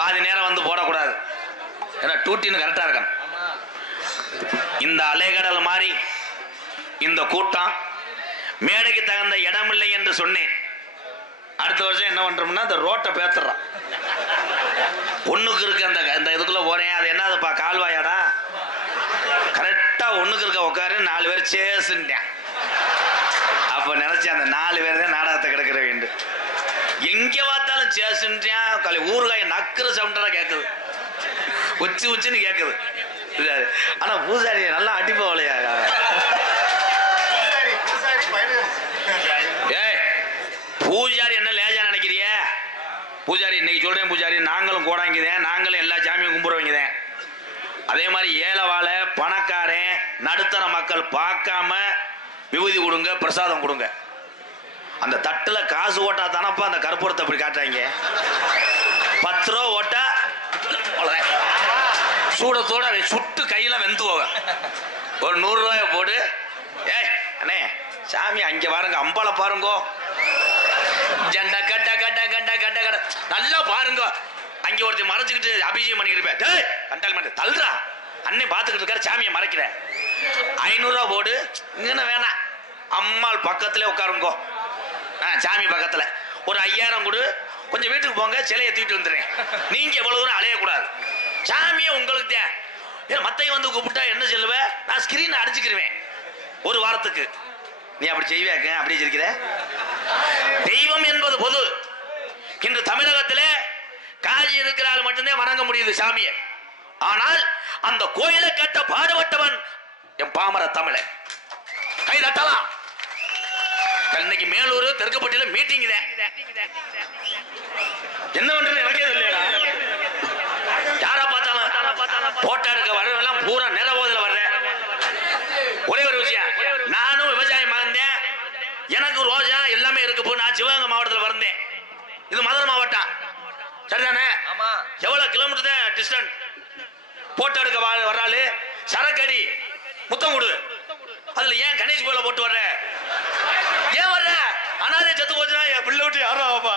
பாதி நேரம் வந்து போடக்கூடாது, ஏன்னா டூட்டின்னு கரெக்டா இருக்கணும். இந்த அலைகடல் மாதிரி இந்த கூட்டம் மேடைக்கு தகுந்த இடம் இல்லை என்று சொன்னேன். அடுத்த வருஷம் என்ன பண்றோம்னா இந்த ரோட்டை பேத்துறான். ஒண்ணுக்கு இருக்க அந்த இதுக்குள்ள போறேன், அது என்னதுப்பா கால்வாயாடா, கரெக்டா ஒண்ணுக்கு இருக்க உட்காரு, 4 பேர் சேசுட்டேன். அப்ப நினைச்சேன் அந்த 4 பேர் தான் நாடகத்தை கிடக்கிற வேண்டும். எங்க பார்த்தாலும் சேசுட்டேன், ஊறுகாய நக்குற சவுண்டா கேட்குது, உச்சி உச்சின்னு கேட்குது. ஆனா பூசாரி நல்லா அடிப்போலையா. ஏய் பூஜாரி என்ன லேஜா நினைக்கிறிய? பூஜாரி இன்னைக்கு சொல்றேன், பூஜாரி நாங்களும் கோடாங்கிதேன், நாங்களும் எல்லா சாமியும் கும்பிடுவீங்கதேன். அதே மாதிரி ஏழைவாழை பணக்காரன் நடுத்தர மக்கள் பார்க்காம விபூதி கொடுங்க, பிரசாதம் கொடுங்க. அந்த தட்டுல காசு ஓட்டா தானப்பா அந்த கற்பூரத்தை அப்படி காட்டுறாங்க. 10 ரூபா ஓட்டா சூடத்தோட சுட்டு கையில வெந்து போக. ஒரு 100 ரூபாய போடு, ஏய் அண்ணே சாமி அங்க பாருங்க, அம்பால பாருங்கோ, ஜண்டா கட்ட கட்ட கட்ட கட்ட கட்ட நல்லா பாருங்க. அங்கே ஒருத்தி மறைச்சுக்கிட்டு அபிஷேகம் பண்ணிக்கிட்டு இருப்பேன், கண்டால் மட்டும் தள்ளுறா அண்ணே பார்த்துக்கிட்டு இருக்காரு, சாமியை மறைக்கிற. 500 ரூபா போடு, இங்கன்னு வேணாம், அம்மாள் பக்கத்துல உட்காருங்கோ, சாமி பக்கத்துல. ஒரு 5000 கொடு, கொஞ்சம் வீட்டுக்கு போங்க, சிலையை தூக்கிட்டு வந்துடுறேன். நீங்க எவ்வளவு தூரம் அலையக்கூடாது, சாமியை உங்களுக்கு தான். ஏன் மத்தையை வந்து கூப்பிட்டா என்ன சொல்லுவ, நான் ஸ்கிரீனை அடிச்சுக்கிருவேன் 1 வாரத்துக்கு. நீ அப்படி செய்வாக்க, அப்படி இருக்கிற. தெய்வம் என்பது பொது. இன்று தமிழகத்திலே காஜி இருக்கிறாள் மட்டும்தான் வணங்க முடியுது சாமியை. ஆனால் அந்த கோயிலை கட்ட பாடுபட்டவன் என் பாமர தமிழன். கை தட்டலாம். இன்னைக்கு மேலூர் தெற்குப்பட்டியில மீட்டிங் தான். என்ன பண்றது எனக்கே இல்லையா. யாரா பார்த்தாலும் போட்டோ எடுக்க வரவெல்லாம் பூரா நிறபோதில் வர்ற. ஒரே ஒரு விஷயம், நானும் விவசாயம் மகந்தேன், எனக்கு ரோஜா எல்லாமே இருக்கு. போ, நான் சிவகங்கை மாவட்டத்தில் பிறந்தேன், இது மதுரை மாவட்டம், சரிதானே? எவ்வளவு கிலோமீட்டர் தான் டிஸ்டன்ஸ். போட்டோ எடுக்க வர்றாளு, சரக்கடி முத்தம் கொடு. அதுல ஏன் கணேஷ் போல போட்டு வர்ற, ஏன் வர்ற? அனாதை செத்து போச்சுன்னா என் பிள்ளை விட்டு யாரும் ஆவாப்பா.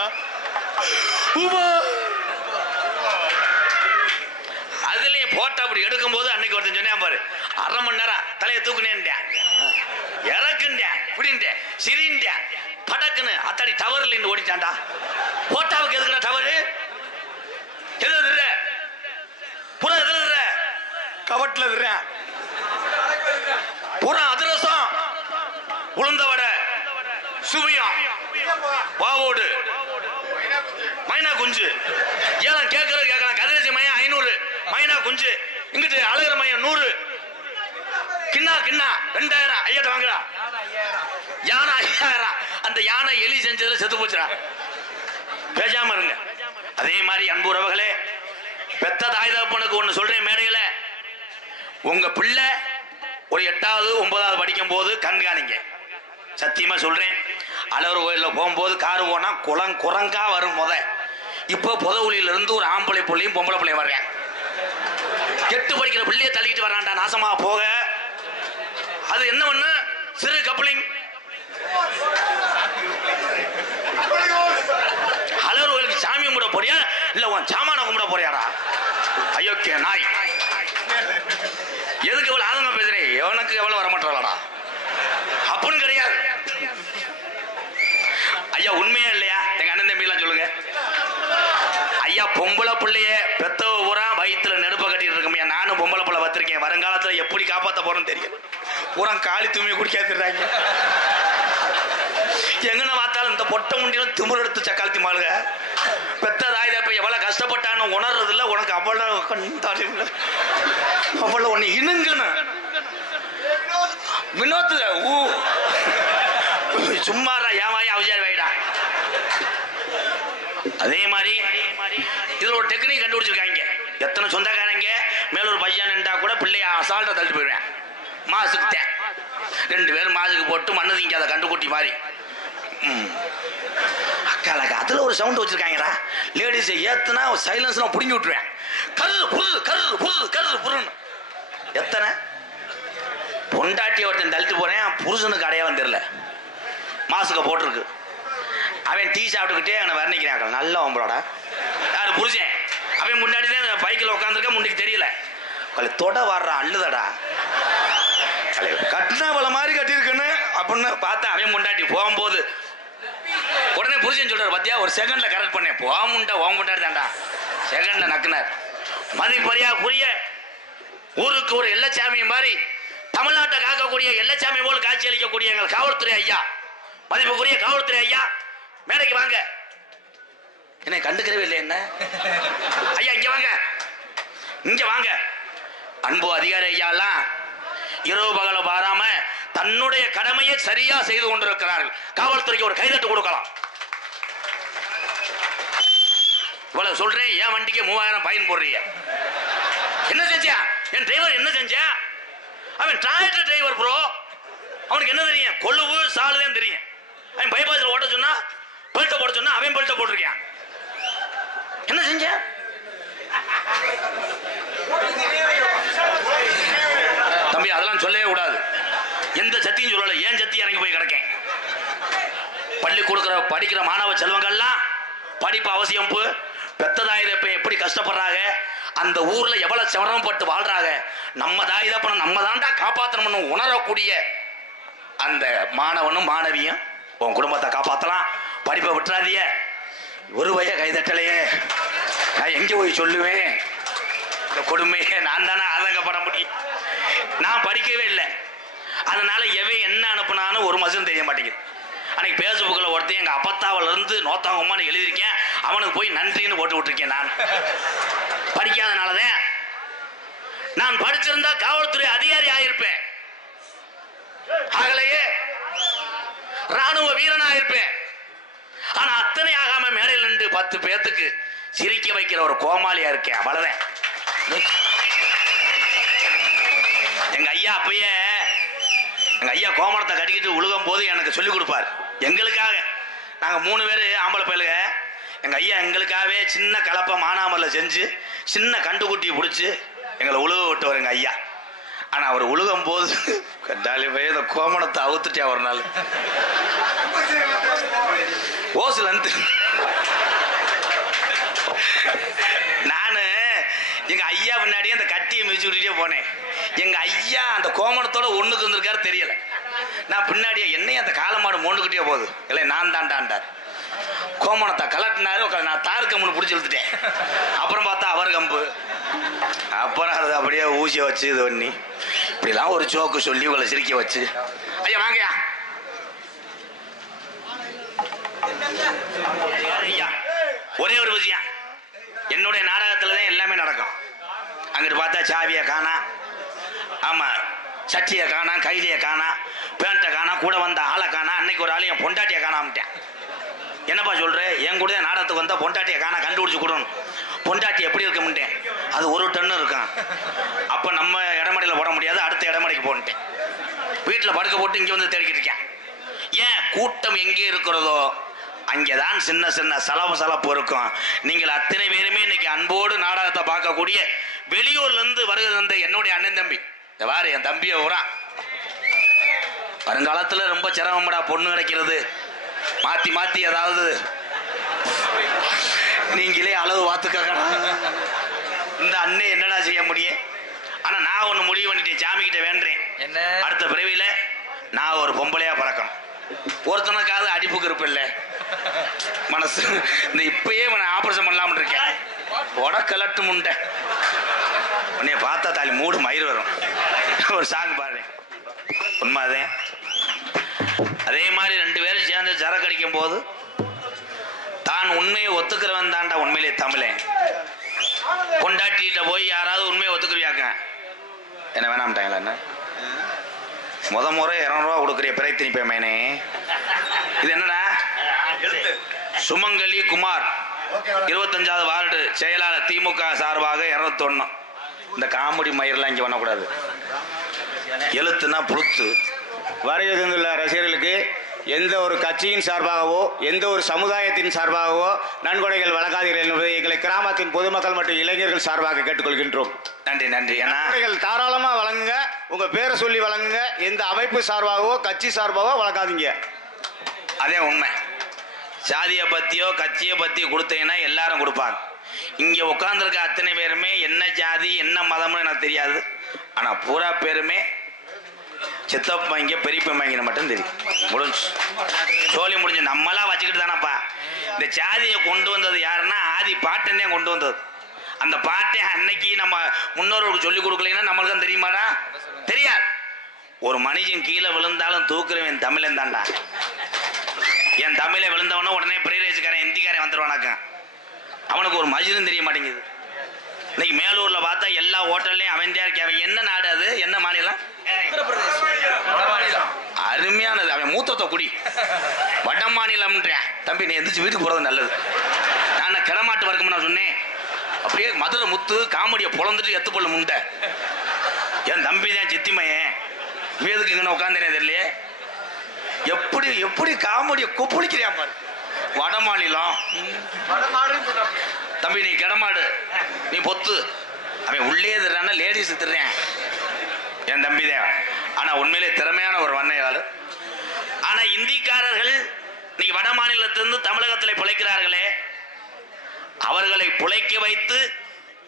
அதுலயும் போட்டோ அப்படி எடுக்கும் போது அன்னைக்கு ஒருத்தன் சொன்னேன் பாரு, 1/2 மணி நேரம் தலையை தூக்குனேன், இறக்குண்டேன், இப்படின்ட்டேன், சிரிண்டேன், படக்குன்னு அத்தாடி டவர்ல இருந்து ஓடிட்டான்டா. போட்டாவுக்கு எதுக்குடா டவரு? எது எதிர புற எதிர கவட்டில் எதிர புற அதிரசம், உளுந்த வடை, சுவியம், பாவோடு, மைனா குஞ்சு. ஏன் கேட்கலாம், கதிரசி மையம் 500, மைனா குஞ்சு இங்கிட்டு அழகிற மையம் 100, கிண்ணா 2000 ஐயாட்ட வாங்குறா. யானை 5000. அந்த யானை எலி செஞ்சதுல செத்து போச்சுடா. பேசாம இருங்க. அதே மாதிரி அன்பு உறவுகளே, பெத்த தாய் தகப்பனுக்கு ஒண்ணு சொல்றேன் மேடையில, உங்க பிள்ளை ஒரு 8வது 9வது படிக்கும் போது கண்காணிங்க. சத்தியமா சொல்றேன், அழகர் கோயில்ல போகும்போது காரு போனா குரங்கா வரும். இப்போ புதவுலியில இருந்து ஒரு ஆம்பளை பிள்ளையும் பொம்பளை பிள்ளையும் வர்றேன். 8 படிக்கிற பிள்ளைய தள்ளிக்கிட்டு வர்றான்டா, நாசமா போக. அது என்ன பண்ணு, சிறு கப்ளிங். அழகர் கோயிலுக்கு சாமி கும்பிட போறியா இல்ல உன் சாமான கும்பிட போறியாடா? அயோக்கிய நாய், எதுக்கு எவ்வளவு ஆதங்க பேசுறேன்? எவனுக்கு எவ்வளவு வரமாட்டாளா அப்படின்னு கிடையாது. ஐயா உண்மையா இல்லையா? எங்க அண்ணன் தம்பி எல்லாம் சொல்லுங்க ஐயா. பொம்பளை பிள்ளைய பெத்தவ பூரா வயிற்றுல நெருப்ப கட்டிட்டு இருக்கமையா. நானும் பொம்பளை பிள்ளை வச்சிருக்கேன், வருங்காலத்துல எப்படி காப்பாத்த போறேன்னு தெரியும். பூரா காலி தூமி குடிக்காத்துறாங்க. எங்கன பார்த்தாலும் இந்த பொட்டை முண்டியிலும் திமுற எடுத்து சக்காலத்தி மாளுங்க. பெத்த தாய் தப்ப எவ்வளவு கஷ்டப்பட்டான்னு உணர்றது இல்லை. உனக்கு அவ்வளவு அவ்வளவு ஒண்ணு இணுங்கணும். வினோத்து சும்மாறா ஏவாயா அவசியம் வைடா. அதே மாதிரி இதுல ஒரு டெக்னிக் கண்டுபிடிச்சிருக்காங்க. எத்தனை சொந்தக்காரங்க மேலூர் பையன்டா கூட பிள்ளைய அசால்ட்டா தள்ளிட்டு போயிடுவேன். மாசுக்கு 2 பேர் மாசுக்கு போட்டு மண்ணு திங்காத கண்டுக்குட்டி மாதிரி. அக்காலக்கா அதுல ஒரு சவுண்ட் வச்சிருக்காங்கடா. லேடிஸ் ஏத்துனா சைலன்ஸ்ல புடுங்கி விட்டுருவேன். கரு புரு கரு புரு கரு புருன்னு. எத்தனை பொண்டாட்டி ஒருத்தன் தள்ளிட்டு போறேன், புருஷனுக்கு அடையாளம் தெரியல, மாசுக்க போட்டிருக்கு. அவன் டீ சாப்பிட்டுக்கிட்டே அவனை வர்ணிக்கிறான். நல்ல உங்களோட யாரு புருஷன், அவன் தொட வர்ற அள்ளுதடா கட்டினா வள மாதிரி கட்டியிருக்குன்னு அப்படின்னு பார்த்தா அவன் முண்டாட்டி போகும்போது உடனே புருஷன் சொல்றாரு, பத்தியா ஒரு செகண்ட்ல கரெக்ட் பண்ணேன், போமுண்டா ஓம் முண்டாடி தாண்டா, செகண்ட்ல நக்குனார். மதிப்பறியா புரிய ஊருக்கு ஒரு எல்லச்சாமி மாதிரி தமிழ்நாட்டை காக்கக்கூடிய எல்லச்சாமி போல் காட்சி அளிக்கக்கூடிய எங்கள் காவல்துறை ஐயா, மதிப்புக்குரிய காவல்துறை ஐயா மேடைக்கு வாங்க. என்ன கண்டுக்கிறவே இல்லை என்ன ஐயா, இங்க வாங்க, இங்க வாங்க. அன்பு அதிகாரி ஐயா எல்லாம் இரவு பகல பாராம தன்னுடைய கடமையை சரியா செய்து கொண்டிருக்கிறார்கள். காவல்துறைக்கு ஒரு கைதட்டு கொடுக்கலாம். இவ்வளவு சொல்றேன், என் வண்டிக்கு 3000 பயன் போடுறீங்க. என்ன செஞ்சா என் டிரைவர், என்ன செஞ்சா அவன் டிராக்டர் டிரைவர் ப்ரோ, அவனுக்கு என்ன தெரியும், கொழுவு சாலுதான் தெரியும். அவன் பைபாஸ்ல ஓட்ட சொன்னா பெல்ட்ட போட சொன்னா அவன் பெல்ட்ட போட்டிருக்கான். என்ன செஞ்ச தம்பி, அதெல்லாம் சொல்லவே கூடாது. எந்த சத்தியும் சொல்லல, ஏன் சத்தி இறங்கி போய் கிடக்கேன். பள்ளி கொடுக்கிற படிக்கிற மாணவ செல்வங்கள்லாம் படிப்பு அவசியம். பெத்ததாயிரப்ப எப்படி கஷ்டப்படுறாங்க, அந்த ஊர்ல எவ்வளவு சிரமப்பட்டு வாழ்றாங்க. நம்ம தாயிதப்பன நம்ம தாண்டா காப்பாற்றணும்னு உணரக்கூடிய அந்த மாணவனும் மாணவியும் உன் குடும்பத்தை காப்பாற்றலாம். படிப்பை விட்டுறாதிய. ஒரு வய கைதட்டலையே, நான் எங்க போய் சொல்லுவேன் இந்த கொடுமையை? நான் தானே ஆதங்கப்பட முடியும். நான் படிக்கவே இல்லை, அதனால எவன் என்ன அனுப்புனான்னு ஒரு மசும் தெரிய மாட்டேங்குது. அன்னைக்கு பேஸ்புக்கில் ஒருத்தன் எங்கள் அப்பத்தாவில இருந்து நோத்தாங்கம்மான்னு எழுதியிருக்கேன், அவனுக்கு போய் நன்றின்னு போட்டு விட்டுருக்கேன். நான் படிக்காதனாலதான். நான் படிச்சிருந்தா காவல்துறை அதிகாரி ஆயிருப்பேன், ஆகலையே ராணுவ வீரன் ஆயிருப்பேன். ஆனா அத்தனை ஆகாம மேடையில் நின்று 10 பேத்துக்கு சிரிக்க வைக்கிற ஒரு கோமாளியா இருக்கேன், அவ்வளவுதான். எங்க ஐயா அப்பயே எங்க ஐயா கோமணத்தை கட்டிக்கிட்டு உழுகும் போது எனக்கு சொல்லிக் கொடுப்பார். எங்களுக்காக நாங்க 3 பேரு ஆம்பளை பயிலுக, எங்க ஐயா எங்களுக்காகவே சின்ன கலப்பை மானாமல்ல செஞ்சு சின்ன கண்டுக்குட்டியை பிடிச்சி எங்களை உழுக விட்டு எங்க ஐயா. ஆனா அவர் உழுகும் போது கண்டாலி போய் இந்த கோமணத்தை அவுத்துட்டே ஒரு நாள் ஓசுல நானு எங்க ஐயா பின்னாடியே அந்த கட்டியை மிதிச்சு விட்டுட்டே போனேன். எங்க ஐயா அந்த கோமணத்தோட ஒண்ணுக்கு இருந்திருக்காரு தெரியல. நான் பின்னாடியே என்னையும் அந்த காலமாடு மோண்டுக்கிட்டே போகுது, இல்லை நான் தாண்டாண்டார். கோமணத்தை கலட்டினாரு, நான் தாருக்கு முன்னு பிடிச்சி இழுத்துட்டேன். அப்புறம் பார்த்தா அவர் கம்பு. அப்புறம் அது அப்படியே ஊசியை வச்சு இது பண்ணி இப்படிலாம் ஒரு ஜோக்கு சொல்லி உங்களை சிரிக்க வச்சு, ஐயா வாங்கயா ஐயா. ஒரே ஒரு விஷயம், என்னுடைய நாடகத்துல தான் எல்லாமே நடக்கும். அங்கிட்டு பார்த்தா சாவியை காணா, ஆமா சட்டியை காணா, கைலியை காணா, பேண்ட்டை காணா, கூட வந்த ஆளை காணா. அன்னைக்கு ஒரு ஆளையும் பொண்டாட்டியை காணாமட்டேன். என்னப்பா சொல்ற, என் கூட நாடகத்துக்கு வந்தா பொண்டாட்டியை காணா, கண்டுபிடிச்சு கொடுணும். பொண்டாட்டி எப்படி இருக்க முடியேன், அது 1 டன் இருக்கான். அப்ப நம்ம இடமடையில் போட முடியாது, அடுத்த இடமடைக்கு போன்ட்டேன். வீட்டில் படுக்க போட்டு இங்கே வந்து தேடிக்கிட்டு இருக்கேன். ஏன் கூட்டம் எங்கே இருக்கிறதோ அங்கேதான் சின்ன சின்ன சலப்பு இருக்கும். நீங்கள் அத்தனை பேருமே இன்னைக்கு அன்போடு நாடகத்தை பார்க்கக்கூடிய வெளியூர்ல இருந்து வருகிற என்னுடைய அண்ணன் தம்பி வாரு, என் தம்பியை ஊரான். வருங்காலத்துல ரொம்ப சிரமம்டா பொண்ணு கிடைக்கிறது. மாத்தி மாத்தி ஏதாவது நீங்களே அளவு பார்த்துக்கடா. இந்த அண்ணே என்னடா செய்ய முடியும். ஆனா நான் ஒண்ணு முடிவு பண்ணிட்டேன், சாமி கிட்ட வேண்டேன். என்ன, அடுத்த பிறவியில நான் ஒரு பொம்பளையா பறக்கணும். ஒருத்தனுக்காவது அடிப்புக்கு இருப்பில்ல மனசு. இந்த இப்பயே ஆபரேஷன் பண்ணலாம்னு இருக்கேன். உடக்கலட்டு முண்டை உன்னைய பார்த்தா தாலி மூடு மயிர் வரும். ஒரு சாங் பாடுறேன், உண்மைதே. அதே மாதிரி 2 பேரும் சேர்ந்து சரக்கு அடிக்கும் போது தான் உண்மையை ஒத்துக்கிறவன் தாண்டா உண்மையிலே தமிழன். பொண்டாட்டிகிட்ட போய் யாராவது உண்மையை ஒத்துக்குறியாக்க என்ன வேணாம்ட்டாங்களா? என்ன முறை 200 ரூபா கொடுக்குறிய பிறை திணிப்பேன் மேனே. இது என்னடா? சுமங்கலி குமார் 25வது வார்டு செயலாளர் திமுக சார்பாக 201. இந்த காமெடி மயிரெல்லாம் இங்கே பண்ணக்கூடாது. எழுத்துனா புழுத்து. வருகை தந்துள்ள ரசிகர்களுக்கு எந்த ஒரு கட்சியின் சார்பாகவோ எந்த ஒரு சமுதாயத்தின் சார்பாகவோ நன்கொடைகள் வழங்காதீர்கள் என்பதை எங்களை கிராமத்தின் பொதுமக்கள் மற்றும் இளைஞர்கள் சார்பாக கேட்டுக்கொள்கின்றோம். நன்றி நன்றி. நன்கொடைகள் தாராளமாக வழங்குங்க, உங்க பேரை சொல்லி வழங்குங்க. எந்த அமைப்பு சார்பாகவோ கட்சி சார்பாகவோ வழங்காதீங்க. அதே உண்மை. சாதியை பத்தியோ கட்சியை பத்தியோ கொடுத்தீங்கன்னா எல்லாரும் கொடுப்பாங்க. இங்க உட்கார்ந்துருக்க அத்தனை பேருமே என்ன ஜாதி என்ன மதம்னு எனக்கு தெரியாது. ஆனா பூரா பேருமே சித்தப்பங்க பெரியப்பங்க மட்டும் தெரியும். முடிஞ்சு சோழி முடிஞ்சு. நம்மளாம் வச்சுக்கிட்டு தானப்பா. இந்த ஜாதியை கொண்டு வந்தது யாருன்னா ஆதி பாட்டனே கொண்டு வந்தது. அந்த பாட்டை அன்னைக்கு நம்ம முன்னோர்களுக்கு சொல்லிக் கொடுக்கலைன்னா நம்மளுக்கு தான் தெரியுமாடா? தெரியாது. ஒரு மனுஷன் கீழே விழுந்தாலும் தூக்குறவன் தமிழன் தான்டா. என் தமிழை விழுந்தவன உடனே பிரேரேஜுக்காரன் இந்திக்காரன் வந்துடுவானாக்க. அவனுக்கு ஒரு மஜிதும் தெரிய மாட்டேங்குது. இன்னைக்கு மேலூர்ல பார்த்தா எல்லா ஹோட்டல்லையும் அவன்தான் இருக்கேன். அவன் என்ன நாடு அது? என்ன மாநிலம்? அருமையானது. அவன் மூத்தத்தை குடி வட மாநிலம்ன்றேன். தம்பி நீ எந்திரிச்சு வீட்டுக்கு போறது நல்லது. நான் கிடமாட்டு வரைக்கும் நான் சொன்னேன். அப்படியே மதுரை முத்து காமெடியை பொழந்துட்டு எத்துப்பொள்ள முண்டை. என் தம்பி தான் சித்திமையன். வேதுக்கு இங்கே உட்காந்தேனே தெரியலையே. எப்படி எப்படி காமெடியை கொப்பளிக்கிறியான் பாரு. வட மாநிலம் தம்பி நீ கிடமாடு நீ பொத்து. அவன் உள்ளே திருறான லேடிஸ் திருறேன். என் தம்பி தான். ஆனா உண்மையிலே திறமையான ஒரு வண்ணையாளு. ஆனா இந்திக்காரர்கள் இன்னைக்கு வட மாநிலத்திலிருந்து தமிழகத்தில் பிழைக்கிறார்களே, அவர்களை பிழைக்க வைத்து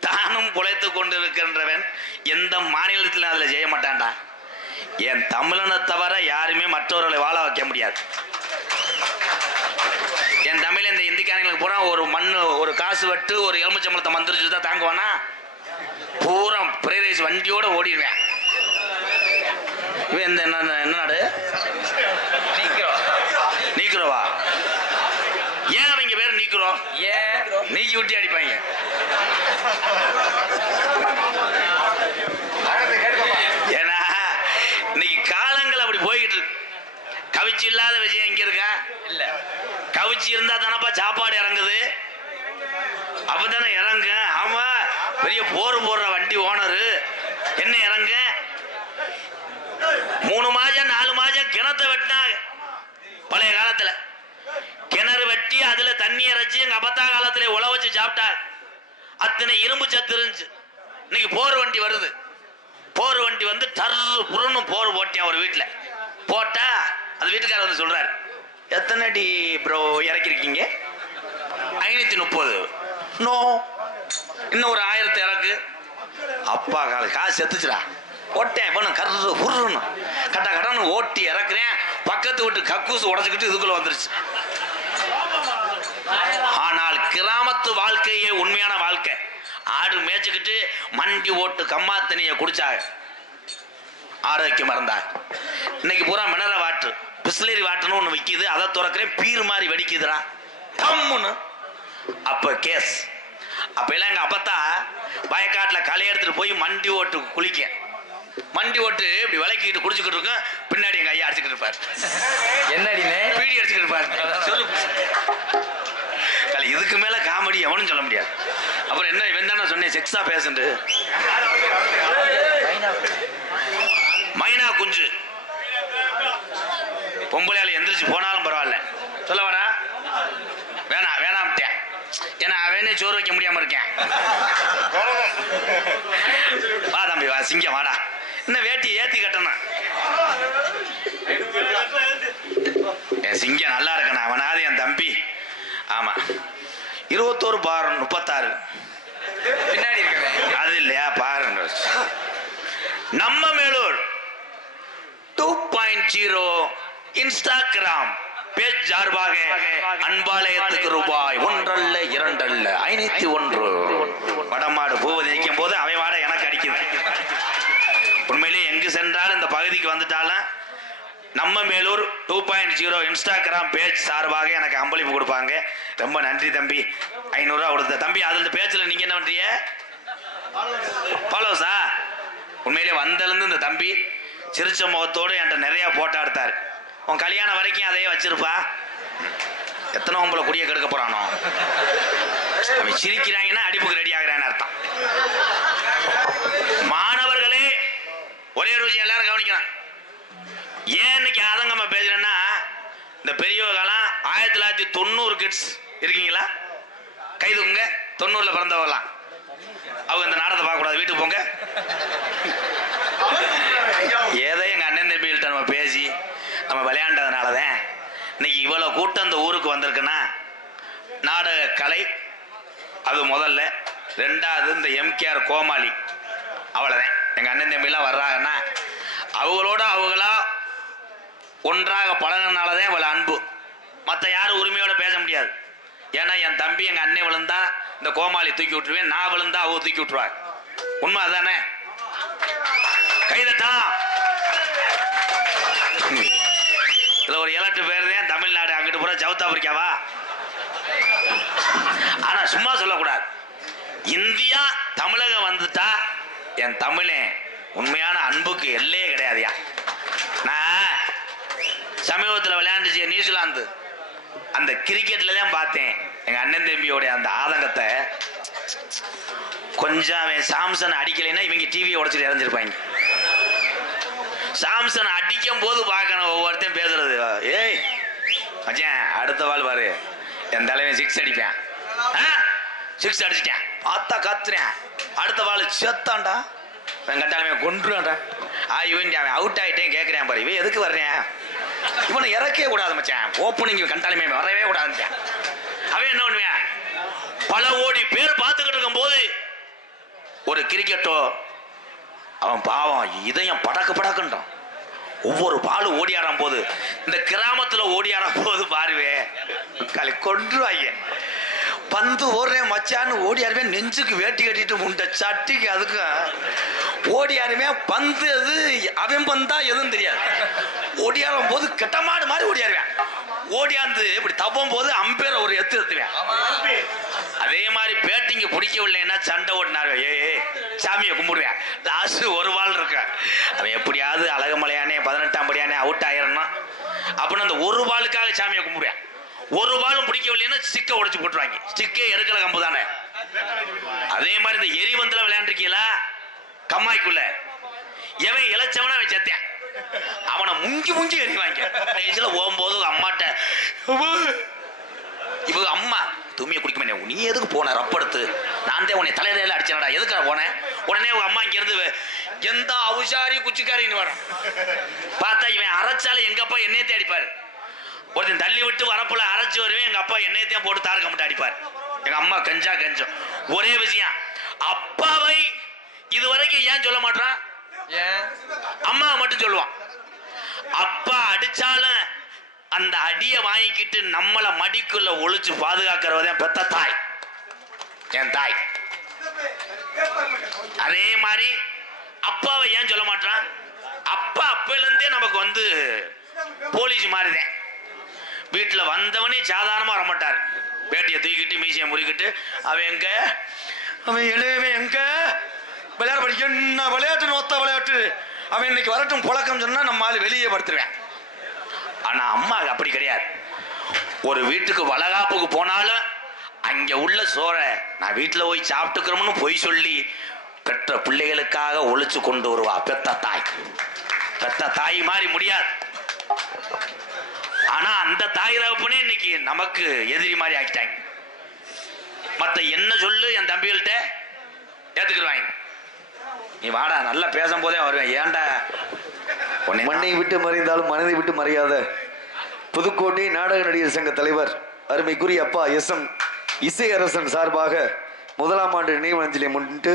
தானும் பிழைத்து கொண்டிருக்கின்றவன் எந்த மாநிலத்திலும் அதில் செய்ய மாட்டான்டா. என் தமிழனை தவிர யாருமே மற்றவர்களை வாழ வைக்க முடியாது. என் தமிழ் இந்த இந்திக்காரங்களுக்கு பூரா ஒரு மண்ணு ஒரு காசு வெட்டு ஒரு எலுமிச்சம்பளத்தை மந்திரிச்சு தான் தாங்குவானா? பூரா பிரேரேஜ் வண்டியோட ஓடிடுவேன். இவன் என்ன நாடு? நீக்கிறோவா? ஏன் அவங்க பேர் நீக்கிறோம்? ஏன் நீக்கி விட்டி அடிப்பாங்க? ஏன்னா இன்னைக்கு காலங்கள் அப்படி போய்கிட்டு இருக்கு. கவிச்சி இல்லாத விஷயம் இங்க இருக்கா? இல்ல. கவிச்சி இருந்தா தானப்பா சாப்பாடு இறங்குது. அப்பதானே இறங்க. ஆமா, பெரிய போர் போடுற வண்டி ஓனரு என்ன இறங்க 3 மாசம் 4 மாசம் கிணத்தை வெட்டினா. பழைய காலத்துல கிணறு வெட்டி அதுல தண்ணி இறைச்சி எங்க அப்பத்தா காலத்துல உழ வச்சு சாப்பிட்டா அத்தனை இரும்பு சத்து இருந்துச்சு. இன்னைக்கு போர் வண்டி வருது. போர் வண்டி வந்து டர்ரு புருன்னு போர் போட்டேன் ஒரு வீட்டுல. போட்டா அது வீட்டுக்காரர் வந்து சொல்றாரு, எத்தனை அடி ப்ரோ இறக்கிருக்கீங்க? 530. நோ, இன்னும் ஒரு 1000 இறக்கு. அப்பா காசு செத்துச்சுடா. போட்டேன் இப்போ கரு புருன்னு கட்ட கட்டன்னு ஓட்டி இறக்குறேன். பக்கத்து விட்டு கக்கூசு உடச்சிக்கிட்டு இதுக்குள்ள வந்துருச்சு. ஆனால் கிராமத்து வாழ்க்கையே உண்மையான வாழ்க்கை. ஆடு மேய்ச்சிக்கிட்டு மண்டி ஓட்டு கம்மா தண்ணியை குடிச்சாங்க, ஆரோக்கியமா இருந்தாங்க. இன்னைக்கு பூரா மினரல் வாட்டர் பிஸ்லரி வாட்டர்னு ஒன்று விற்கிது. அதை துறக்கிறேன் பீர் மாதிரி வெடிக்குதுடா தம்முன்னு. அப்போ கேஸ். அப்ப எல்லாம் எங்க அப்பத்தா வயக்காட்டில் களை எடுத்துட்டு போய் மண்டி ஓட்டு குளிக்க. மண்டி ஓட்டு இப்படி விளக்கிட்டு குடிச்சுக்கிட்டு இருக்கும். பின்னாடி எங்க ஐயா அடிச்சுக்கிட்டு இருப்பார். என்னடினே பீடி அடிச்சுக்கிட்டு இருப்பார். சொல்லு. இதுக்கு மேல காமெடி எவனும் சொல்ல முடியாது. அப்புறம் என்ன இவன் தானே சொன்னேன் செக்ஸா பேசண்ட். மைனா குஞ்சு பொம்பளையால எந்திரிச்சு போனாலும் பரவாயில்ல. சொல்ல வேணா வேணாம் வேணாம்ட்டேன். ஏன்னா அவனே சோறு வைக்க முடியாம இருக்கேன். வா தம்பி வா சிங்கம் வாடா. இன்னும் வேட்டி ஏத்தி கட்டணும். என் சிங்கம் நல்லா இருக்கணும். அவனாவது என் தம்பி. ஆமா 21 பார் 36 பின்னாடி இருக்கு. அது இல்லையா பாருங்க. நம்ம மேலூர் 2.0 இன்ஸ்டாகிராம் பேஜ் சார்பாக அன்பாலயத்துக்கு ரூபாய் 1 அல்ல 2 அல்ல 501. வடமாடு பூவதி நிற்கும் போது அவை வாட எனக்கு அடிக்குது. உண்மையிலேயே எங்கு சென்றாலும் இந்த பகுதிக்கு வந்துட்டாலும் நம்ம மேலூர் 2.0 இன்ஸ்டாகிராம் பேஜ் சார்பாக எனக்கு அம்பளிப்பு கொடுப்பாங்க. ரொம்ப நன்றி தம்பி. 500 ரூபா கொடுத்த தம்பி. அதில் பேஜில் நீங்க என்ன பண்றீங்க? ஃபாலோஸா? உண்மையிலே வந்திருந்து இந்த தம்பி சிரிச்ச முகத்தோடு என்கிட்ட நிறைய போட்டோ எடுத்தார். உன் கல்யாணம் வரைக்கும் அதையே வச்சிருப்பா. எத்தனை உங்களை குடிய கெடுக்க போறானோ. அவன் சிரிக்கிறாங்கன்னா அடிப்புக்கு ரெடி ஆகிறான்னு அர்த்தம். மாணவர்களே ஒரே ஒரு விஷயம் எல்லாரும் கவனிக்கலாம். ஏன் இன்னைக்கு ஆதங்கமா பேசுறேன்னா, இந்த பெரியவங்கலாம் 1990 கிட்ஸ் இருக்கீங்களா? கைதுங்க. 90ல பிறந்தவங்கலாம் அவங்க இந்த நாடகத்தை பார்க்க கூடாது, வீட்டுக்கு போங்க. ஏதோ எங்க அண்ணன் தம்பிகள்கிட்ட நம்ம பேசி நம்ம விளையாண்டதுனாலதான் இன்னைக்கு இவ்வளவு கூட்டம் இந்த ஊருக்கு வந்திருக்குன்னா, நாடக கலை அது முதல்ல. ரெண்டாவது இந்த எம்கேஆர் கோமாளி, அவ்வளோதான். எங்கள் அண்ணன் தம்பிலாம் வர்றாங்கன்னா அவங்களோட அவங்களா ஒன்றாக பழகினாலதான் இவ்வளோ அன்பு. மற்ற யாரும் உரிமையோட பேச முடியாது. ஏன்னா என் தம்பி எங்கள் அண்ணன் விழுந்தா இந்த கோமாளி தூக்கி விட்டுருவேன், நான் விழுந்தா அவங்க தூக்கி விட்டுருவாங்க. உண்மை அதானே? கைதட்டா. இதுல ஒரு 7-8 பேர் தான் தமிழ்நாடு, அங்கிட்டு பூரா சவுத் ஆப்பிரிக்காவா. ஆனா சும்மா சொல்லக்கூடாது. இந்தியா தமிழகம் வந்துட்டா என் தமிழன் உண்மையான அன்புக்கு எல்லையே கிடையாதுயா. நான் சமீபத்தில் விளையாண்டுச்சு நியூசிலாந்து, அந்த கிரிக்கெட்ல தான் பார்த்தேன் எங்க அண்ணன் தம்பியோடைய அந்த ஆதங்கத்தை. கொஞ்சம் அவன் சாம்சன் அடிக்கலைன்னா இவங்க டிவியை உடைச்சிட்டு இறஞ்சிருப்பாங்க. சாம்சன் அடிக்கும் போது பார்க்கணும் ஒவ்வொருத்தையும் பேசுறது. ஏய் மச்சான், அடுத்த பால் பாரு, என் தலைவன் 6 அடிப்பேன், 6 அடிச்சிட்டேன், பார்த்தா கத்துறேன், அடுத்த பால் செத்தான்டா, என் கட்டாலுமே கொண்டுருவான்டா. இவன் அவன் அவுட் ஆகிட்டேன் கேட்குறேன் பாரு, இவன் எதுக்கு வர்றேன், இவனை இறக்கவே கூடாது மச்சான், ஓப்பனிங் கண்டாலுமே வரவே கூடாதுன்னு. அவன் என்ன பண்ணுவேன், பல கோடி பேர் பார்த்துக்கிட்டு இருக்கும் போது ஒரு கிரிக்கெட்டோ அவன் பாவம் இதயம் படக்கு படக்குன்றான். ஒவ்வொரு பாலும் ஓடியாடும் போது, இந்த கிராமத்தில் ஓடியாடும் போது பாருவே கொன்றுவாங்க. பந்து ஓடுறேன் மச்சான்னு ஓடியாருவேன், நெஞ்சுக்கு வேட்டி கட்டிட்டு முண்டை சட்டிக்கு அதுக்கும் ஓடியாருவேன். பந்து எது அவன் பந்தா எதுவும் தெரியாது. ஓடியாடும் போது கெட்டமாடு மாதிரி ஓடியாருவேன். ஓடியாந்து இப்படி தப்பும் போது அம்பேரை ஒரு எத்துவேன். அதே மாதிரி பேட்டிங்க பிடிக்கவில்லைன்னா சண்டை ஓடினாரு, ஏ சாமியை கும்பிடுவேன். லாஸ்ட் ஒரு பால் இருக்க, அவன் எப்படியாவது அழகுமலையானே 18ஆம் படியானே அவுட் ஆயிரணும் அப்படின்னு அந்த ஒரு பாலுக்காக சாமியை கும்பிடுவேன். ஒரு பாலும் பிடிக்கவில்லைன்னா ஸ்டிக்கை உடைச்சு போட்டுருவாங்க. ஸ்டிக்கே எருக்கல கம்பு தானே. அதே மாதிரி இந்த எரிவந்தில் விளையாண்டுருக்கீங்களா, கம்மாய்க்குள்ள எவன் இழைச்சவன அவன் செத்தேன், அவனை முங்கி முங்கி எறிவாங்க. போகும்போது அம்மாட்ட, இவங்க அம்மா தும்மியை குடிக்க, நீ எதுக்கு போன ரப்படுத்து, நான் தான் உன்னை தலையில அடிச்சேனடா, எதுக்கு போனேன். உடனே உங்க அம்மா இங்க இருந்து எந்த அவுசாரி குச்சிக்காரின்னு வரும். பார்த்தா இவன் அரைச்சாலும் எங்க அப்பா என்னையத்தே அடிப்பாரு. ஒருத்தன் தள்ளி விட்டு வரப்புல அரைச்சு வருவேன், எங்க அப்பா என்னையத்தையும் போட்டு தாரக்க மட்டும் அடிப்பார். எங்க அம்மா கஞ்சம். ஒரே விஷயம், அப்பாவை இதுவரைக்கும் ஏன் சொல்ல மாட்டான், அம்மா மட்டும் சொல்லுவான். அப்பா அடிச்சாலும் அந்த அடியை வாங்கிக்கிட்டு நம்மளை மடிக்குள்ள ஒளிச்சு பாதுகாக்கிறவதான் பெத்த தாய், என் தாய். அதே மாதிரி அப்பாவை ஏன் சொல்ல மாட்டான், அப்பா அப்பையில இருந்தே நமக்கு வந்து போலீஸ் மாதிரிதான். வீட்டில் வந்தவனே சாதாரணமா வரமாட்டார், பேட்டியை தூக்கிட்டு மீசையை முறிக்கிட்டு அவன் எங்க, அவன் எழுவன் எங்க விளையாட படிக்க, என்ன விளையாட்டு நோத்த விளையாட்டு, அவன் இன்னைக்கு வரட்டும் புழக்கம் சொன்னா நம்ம ஆளு வெளியே படுத்துருவேன். ஆனா அம்மா அப்படி கிடையாது. ஒரு வீட்டுக்கு வளகாப்புக்கு போனாலும் அங்க உள்ள சோறை நான் வீட்டுல போய் சாப்பிட்டுக்கிறோம்னு பொய் சொல்லி பெற்ற பிள்ளைகளுக்காக ஒழிச்சு கொண்டு வருவா பெத்த தாய். பெத்த தாய் மாதிரி முடியாது. ஆனா அந்த தாய் தகப்பனே இன்னைக்கு நமக்கு எதிரி மாதிரி ஆக்கிட்டாங்க. மத்த என்ன சொல்லு என் தம்பிகள்கிட்ட ஏத்துக்கிடுவாங்க. நீ வாடா, நல்லா பேசும் போதே வருவேன், ஏன்டா மண்ணை விட்டு மறைந்தாலும் மனதை விட்டு மறையாத புதுக்கோட்டை நாடக நடிகர் சங்க தலைவர் அருமைக்குரிய அப்பா SM இசை அரசன் சார்பாக 1ஆம் ஆண்டு நினைவு அஞ்சலியை முன்னிட்டு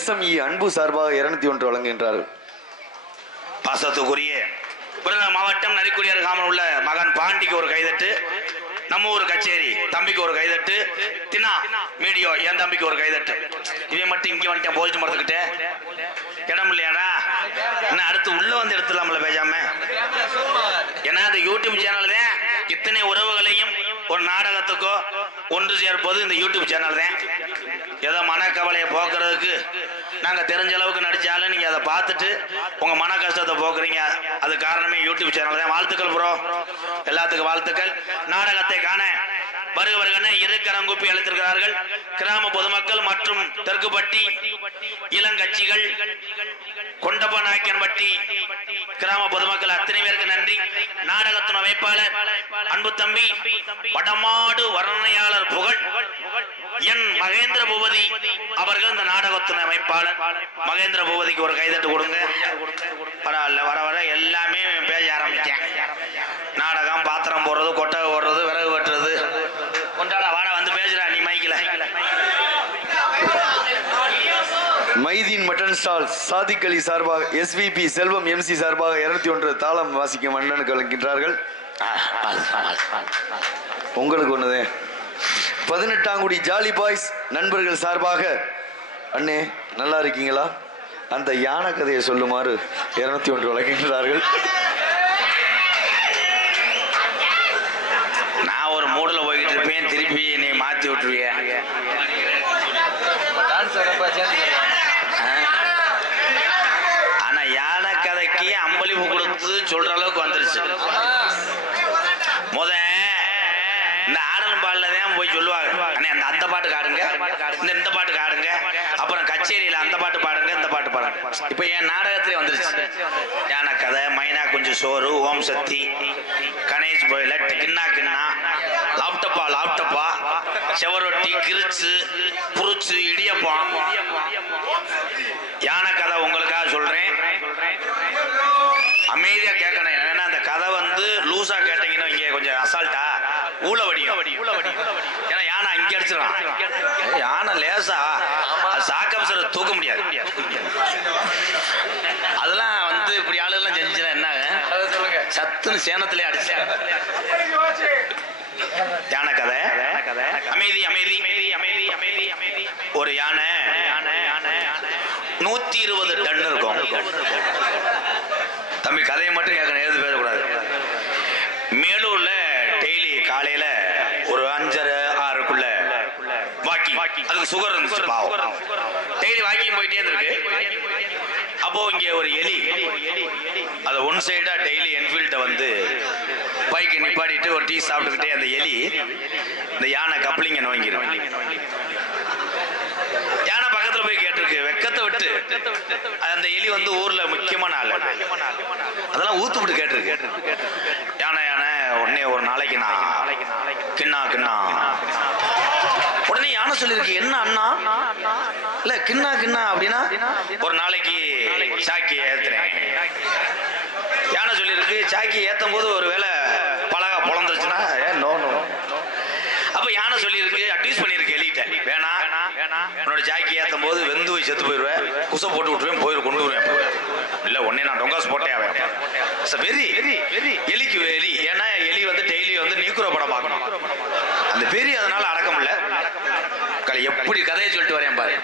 SME அன்பு சார்பாக 201 வழங்குகின்றார்கள். பாசத்துக்குரிய விருதுநகர் மாவட்டம் நரிக்குடியார் கிராமம் உள்ள மகன் பாண்டிக்கு ஒரு கைதட்டு, நம்ம ஊர் கச்சேரி தம்பிக்கு ஒரு கைதட்டு, தினா மீடியோ என் தம்பிக்கு ஒரு கைதட்டு. இவன் மட்டும் இங்கே வந்துட்டேன் போயிட்டு மறந்துக்கிட்டே இடம் இல்லையாடா, இன்னும் அடுத்து உள்ள வந்து எடுத்துலாம்ல பேசாம. ஏன்னா இந்த யூடியூப் சேனல் தான் இத்தனை உறவுகளையும் ஒரு நாடகத்துக்கோ ஒன்று சேர்ப்பது இந்த யூடியூப் சேனல் தான். ஏதோ மனக்கவலையை போக்குறதுக்கு நாங்க தெரிஞ்ச அளவுக்கு நடிச்சாலும் நீங்க அதை பார்த்துட்டு உங்க மன கஷ்டத்தை போக்குறீங்க, அது காரணமே யூடியூப் சேனல் தான். வாழ்த்துக்கள் ப்ரோ, எல்லாத்துக்கும் வாழ்த்துக்கள். நாடகத்தை காண வருகவர்கன இருக்கரங்குப்பி அளித்திருக்கிறார்கள் கிராம பொதுமக்கள் மற்றும் தெற்குப்பட்டி இளங்கட்சிகள், கொண்டப்பநாயக்கன்பட்டி கிராம பொதுமக்கள் அத்தனை பேருக்கு நன்றி. நாடகத்தின் அமைப்பாளர் அன்பு தம்பி வடமாடு வர்ணனையாளர் புகழ் என் மகேந்திர பூபதி அவர்கள் இந்த நாடகத்தின் அமைப்பாளர். மகேந்திர பூபதிக்கு ஒரு கைதட்டு கொடுங்க. பரவாயில்ல, வர வர எல்லாமே பேச ஆரம்பிச்சேன். நாடகம், பாத்திரம் போடுறது, கொட்டை ஓடுறது, விறகு வெட்டுறது, கொண்டாடா வாடா வந்து பேசுறா நீ மைக்கில. மைதீன் மட்டன் ஸ்டால் சாதிக் அலி சார்பாக SVP செல்வம் MC சார்பாக 201 தாளம் வாசிக்கும் அண்ணனுக்கு வழங்குகின்றார்கள். உங்களுக்கு ஒண்ணுதே. 18ஆங்குடி ஜாலி பாய்ஸ் நண்பர்கள் சார்பாக அண்ணே நல்லா இருக்கீங்களா, அந்த யானை கதையை சொல்லுமாறு 201 வழங்குகின்றார்கள். நான் ஒரு மூடல போய்கிட்டு இருப்பேன், திருப்பி நீ மாத்தி விட்டுருவிய. ஆனா யானை கதைக்கு அம்பளிப்பு கொடுத்து சொல்ற அளவுக்கு வந்துருச்சு. முத இந்த ஆடல் பாடலதான் போய் சொல்லுவாங்க, அண்ணே அந்த பாட்டுக்கு ஆடுங்க, இந்த பாட்டுக்கு ஆடுங்க, அப்புறம் கச்சேரியில அந்த பாட்டு பாடுங்க, இந்த பாட்டு பாடுங்க. இப்ப என் நாடகத்திலே வந்துருச்சு. யானை கதை, மைனா குஞ்சு சோறு, ஓம் சக்தி, கணேஷ் போயில, கிண்ணா கிண்ணா, லாப்டப்பா, செவரொட்டி, கிரிச்சு, புருச்சு, இடியப்பம். யானை கதை உங்களுக்காக சொல்றேன், அமைதியா கேட்கணும். ஏன்னா அந்த கதை வந்து லூசா கேட்டீங்கன்னா இங்க கொஞ்சம் அசால்ட்டா ஊழவடியும். ஏன்னா யானை அங்க அடிச்சிடலாம், யானை லேசா சாக்கப்சரை தூக்க முடியாது. அதெல்லாம் வந்து இப்படி ஆளுகள்லாம் செஞ்சுன்னா என்ன சத்துன்னு சேனத்திலே அடிச்சு. யானை கதை அமைதி அமைதி அமைதி அமைதி அமைதி. ஒரு யானை 120 டன் இருக்கும். தம்பி கதையை மட்டும் கேட்கணும், எது பேசக்கூடாது. மேலூர்ல டெய்லி காலையில ஒரு 5:30-6க்குள்ள வாக்கிங், அதுக்கு சுகர் இருந்துச்சு பாவம், டெய்லி வாக்கிங் போயிட்டே இருக்கு. அப்போ இங்க ஒரு எலி அதை ஒன் சைடா டெய்லி என்ஃபீல்ட வந்து பைக்கு நிப்பாடிட்டு ஒரு டீ சாப்பிட்டுக்கிட்டே அந்த எலி இந்த யானை கப்ளிங்க நோங்கிடும். யானை பக்கத்துல போய் கேட்டிருக்கு, வெக்கத்தை விட்டு. அந்த எலி வந்து ஊர்ல முக்கியமான ஆள், அதெல்லாம் ஊத்து விட்டு கேட்டிருக்கு. யானை உடனே ஒரு நாளைக்கு நான் கிண்ணா உடனே யானை சொல்லிருக்கு, என்ன அண்ணா இல்ல கிண்ணா அப்படின்னா ஒரு நாளைக்கு சாக்கி ஏத்துறேன். யானை சொல்லிருக்கு, சாக்கி ஏத்தும் போது ஒரு வேளை பலகா பொழந்துருச்சுன்னா நோ. அப்ப யானை சொல்லியிருக்கு, அட்வைஸ் பண்ணிருக்கு எலிகிட்ட, வேணா உன்னோட ஜாக்கி ஏத்தும் போது வெந்து போய் செத்து போயிடுவேன், குசை போட்டு விட்டுருவேன், கொண்டு வருவேன். இல்ல உடனே நான் டொங்காஸ் போட்டே வெறி எலிக்கு வெறி. ஏன்னா எலி வந்து டெய்லி வந்து நீக்குற படம் பார்க்கணும், அந்த வெறி அதனால அடக்க முடியல. எப்படி கதையை சொல்லிட்டு வரேன் பாரு,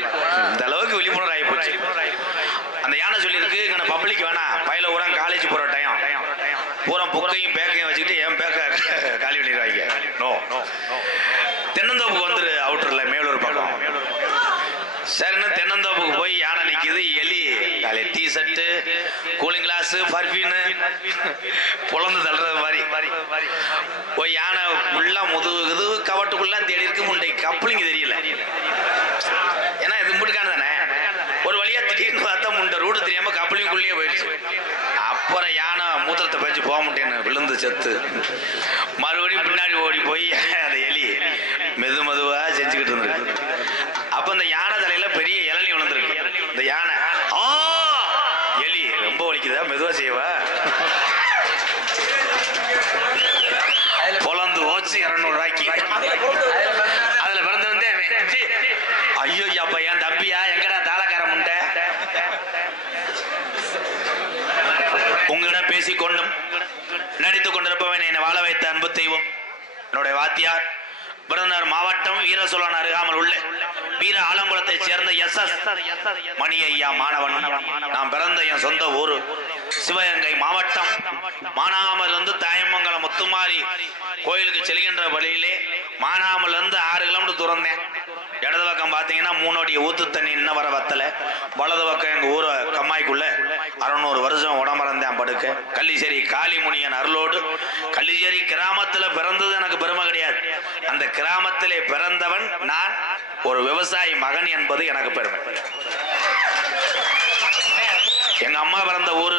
இந்த அளவுக்கு விழிப்புணர்வு ஆகி போச்சு. அந்த யானை சொல்லியிருக்கு, இங்க பப்ளிக் வேணாம், பயில ஊரா காலேஜ் போற டைம், பூரா புக்கையும் பேக்கையும் வச்சுக்கிட்டு என் பேக்க காலி பண்ணிடுவாங்க. நோ, தென்னந்தோப்புக்கு வந்துரு, அவுட்டர்ல மேலூர் பக்கம். சரின்னு தென்னந்தோப்புக்கு போய் யானை நிக்குது. எலி காலை டீ ஷர்ட்டு, கூலிங் கிளாஸ், பர்ஃபியூனு புலந்து தள்ளுறது மாதிரி போய் யானை ஃபுல்லா முதுகுது கவட்டுக்குள்ள தேடி இருக்கு. முண்டை கப்ளிங் தெரியல, ஏன்னா இது முட்டுக்கான தானே. ஒரு வழியா திடீர்னு பார்த்தா முண்டை ரூடு தெரியாம கப்ளிங்குள்ளேயே போயிடுச்சு. அப்புறம் யானை மூத்திரத்தை பேச்சு போக முடியேன்னு விழுந்து செத்து மறுபடியும் பின்னாடி ஓடி போய் அந்த எலி மெதுவா செஞ்சுக்கிட்டு இருந்திருக்கு. அப்ப இந்த யானை தலையில பெரிய இளநீ விழுந்திருக்கு. இந்த யானை எலி ரொம்ப வலிக்குதா, மெதுவா செய்வா, பொலந்து ஓச்சு 200 ரூபாய்க்கு. அதுல பிறந்து வந்து ஐயோ அப்ப என் தம்பியா, எங்கடா தாளக்கார முண்டை. உங்களிடம் பேசிக்கொண்டும் நடித்துக் கொண்டிருப்பவன் என்னை வாழ வைத்த அன்பு தெய்வம் என்னுடைய வாத்தியார், விருதுநகர் மாவட்டம் வீரசோழன் அருகாமல் உள்ள வீர ஆலங்குளத்தை சேர்ந்த SS மணி ஐயா மாணவன். நான் பிறந்த என் சொந்த ஊரு சிவகங்கை மாவட்டம் மானாமல் இருந்து தாயமங்கலம் முத்துமாரி கோயிலுக்கு செல்கின்ற வழியிலே மானாமல் இருந்து 6 கிலோமீட்டர் தூரம் தான். இடது பக்கம் பாத்தீங்கன்னா 3 அடி ஊத்து தண்ணி இன்ன வர வத்தல. வலது பக்கம் எங்க ஊர கம்மாய்க்குள்ள 600 வருஷம் உடம்பறந்தேன் படுக்க. கள்ளிச்சேரி காளிமுனியன் அருளோடு கள்ளிச்சேரி கிராமத்துல பிறந்தது எனக்கு பெருமை கிடையாது. அந்த கிராமத்திலே பிறந்தவன் நான், ஒரு விவசாயி மகன் என்பது எனக்கு பெருமை. எங்க அம்மா பிறந்த ஊரு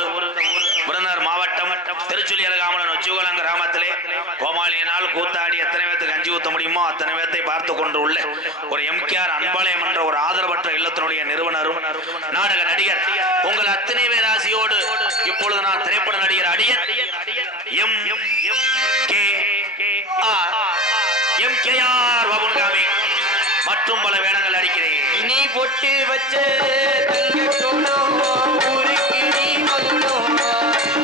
விருதுநகர் மாவட்டம் திருச்சுழி அருகாமல் நொச்சிகுளம் கிராமத்திலே கோமாளியினால் கூத்தாடி எத்தனை பேத்துக்கு கஞ்சி ஊத்த முடியுமோ அத்தனை பேத்தை பார்த்து கொண்டு உள்ள ஒரு MKR அன்பாலயம் என்ற ஒரு ஆதரவற்ற இல்லத்தினுடைய நிறுவனரும் நாடக நடிகர் உங்கள் அத்தனை பேர் ஆசியோடு இப்பொழுது நான் திரைப்பட நடிகர் அடியன் MKR பபுன்காமி மற்றும் பல வேடங்கள் அடிக்கிறேன். பொட்டு வச்ச தங்க கோலம் ஊருக்கு நீ மகுடம்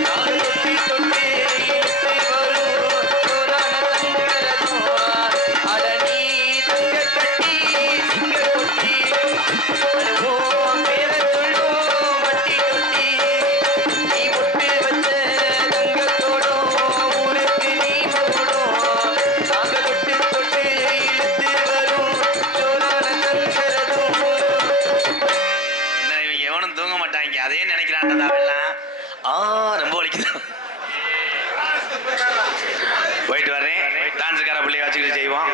நாடு தொட்டு தொட்டு இழுத்து வரும் சோரான தங்கரதம் அட நீ தங்க கட்டி சிங்க கொட்டி அழுவோம் பேர சொல்லும் வட்டி தொட்டி நீ பொட்டு வச்ச தங்க கோலம் ஊருக்கு நீ மகுடம் நாங்க தொட்டு தொட்டு இழுத்து வரும் சோரான தங்கரதம் இவங்க எவனும் தூங்க மாட்டாங்க அதே நினைக்கிறான்டா ரொம்ப வலிக்குது போயிட்டு வரேன் டான்ஸுக்கார பிள்ளைய வச்சுக்கிட்டு செய்வோம்